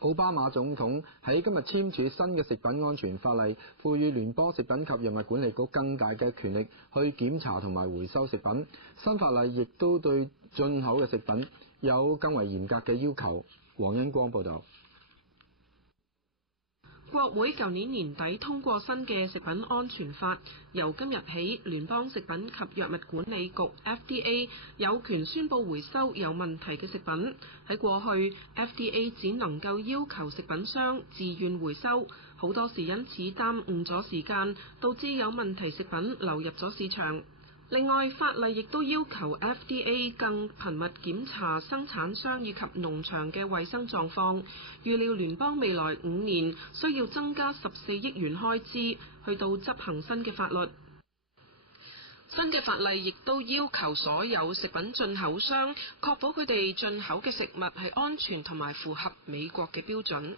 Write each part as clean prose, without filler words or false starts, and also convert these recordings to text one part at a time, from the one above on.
奧巴馬總統喺今日簽署新嘅食品安全法例，賦予聯邦食品及藥物管理局更大嘅權力去檢查同埋回收食品。新法例亦都對進口嘅食品有更為嚴格嘅要求。黃恩光報道。國會舊年年底通過新嘅食品安全法，由今日起，聯邦食品及藥物管理局 FDA 有權宣佈回收有問題嘅食品。喺過去 FDA 只能夠要求食品商自願回收，好多時因此耽誤咗時間，導致有問題食品流入咗市場。另外，法例亦都要求 FDA 更頻密檢查生產商以及農場嘅衛生狀況。預料聯邦未來5年需要增加14億元開支，去到執行新嘅法律。新嘅法例亦都要求所有食品進口商確保佢哋進口嘅食物係安全同埋符合美國嘅標準。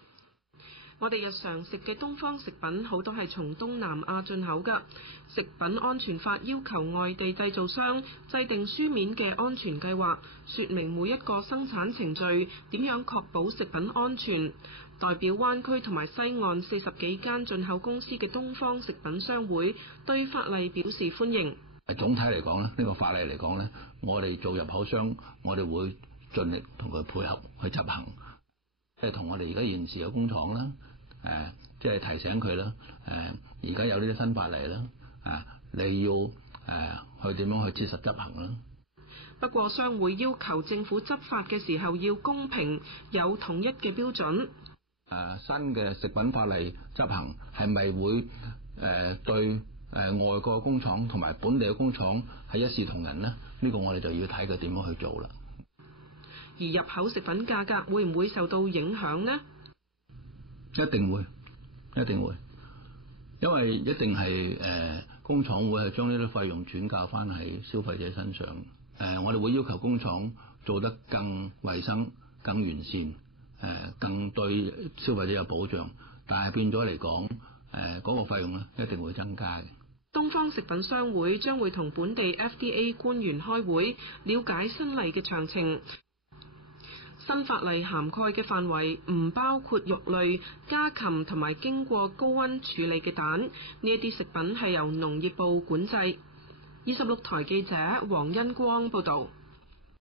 我哋日常食嘅東方食品好多係從東南亞進口㗎。食品安全法要求外地製造商制定書面嘅安全計劃，說明每一個生產程序點樣確保食品安全。代表灣區同埋西岸40幾間進口公司嘅東方食品商會對法例表示歡迎。總體嚟講呢，呢個法例嚟講呢，我哋做入口商，我哋會盡力同佢配合去執行。即係同我哋而家現時嘅工廠啦，即係提醒佢啦，而家有呢啲新法例啦，你要去點樣去切實執行啦。不過商會要求政府執法嘅時候要公平，有統一嘅標準。新嘅食品法例執行係咪會對外國工廠同埋本地嘅工廠係一視同仁呢？呢個我哋就要睇佢點樣去做啦。而入口食品價格會唔會受到影響呢？一定會，因為一定係工廠會係將呢啲費用轉嫁翻喺消費者身上。我哋會要求工廠做得更衛生、更完善，更對消費者有保障。但係變咗嚟講，嗰個費用咧一定會增加嘅。東方食品商會將會同本地 FDA 官員開會，了解新例嘅詳情。新法例涵蓋嘅範圍唔包括肉類、家禽同埋經過高溫處理嘅蛋，呢一啲食品係由農業部管制。26台記者黃恩光報道。